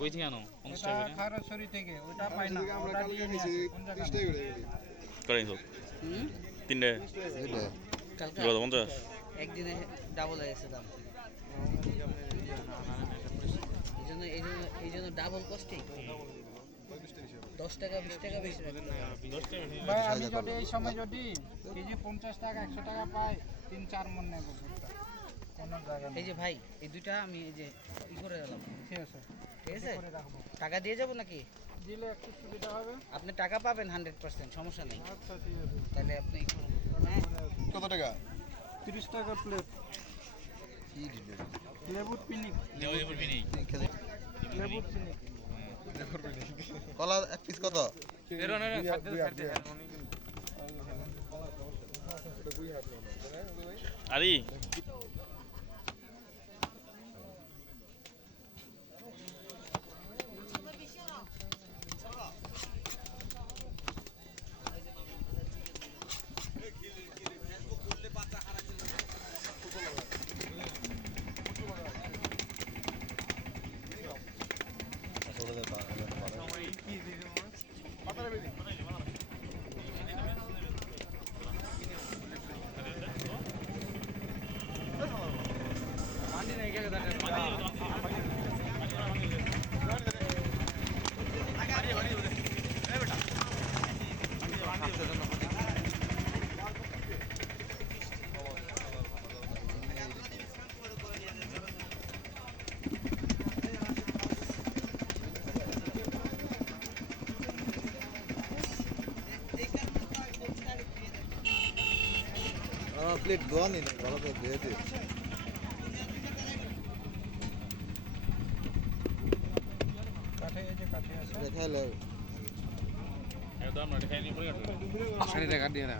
কই থেকে আনো পঞ্চাশ টাকা করে থেকে ওটা পাই না আমরা কালকে দিয়ে নিয়ে খাইছি আসি। কোন জায়গা? ত্রিশ টাকা করে গেলি কটাই তিনটে কালকে? কত পঞ্চাশ? একদিনে ডাবল হয়ে গেছে দাম। কস্টিং টাকা বিশ টাকা বেশি ভাই আমি যদি এই সময় যদি কেজি পঞ্চাশ টাকা একশো টাকা পাই তিন চার মন নেব এই যে ভাই এই দুইটা আমি এই যে ই করে গেলাম ঠিক আছে। ঠিক আছে? টাকা দিয়ে যাব নাকি? দিলে একটু সুবিধা হবে। আপনি টাকা পাবেন হান্ড্রেড পার্সেন্ট সমস্যা নেই। আচ্ছা ঠিক আছে। তাহলে আপনি হ্যাঁ? কত টাকা? তিরিশ টাকা প্লেট কি দিলে? লেবুর পিনিক খেলে লেবুর পিনিক কলা এক পিস কত? আরে? প্লেট ধোয়া নেই ভালো করে ধুয়ে দে কাঠে এই যে কাঠে আছে। দেখাইলে একদম। না দেখাইনি নি পরে কাটবে শাড়ি টাকা দিয়ে না